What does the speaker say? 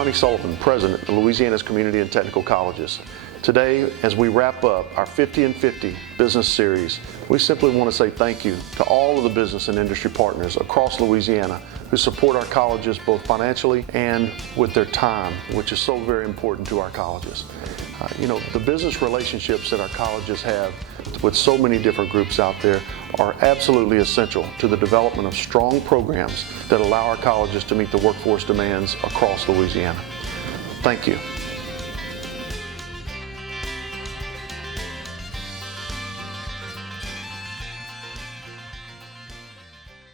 Lonnie Sullivan, President of Louisiana's Community and Technical Colleges. Today, as we wrap up our 50 and 50 business series, we simply want to say thank you to all of the business and industry partners across Louisiana who support our colleges both financially and with their time, which is so very important to our colleges. The business relationships that our colleges have with so many different groups out there are absolutely essential to the development of strong programs that allow our colleges to meet the workforce demands across Louisiana. Thank you.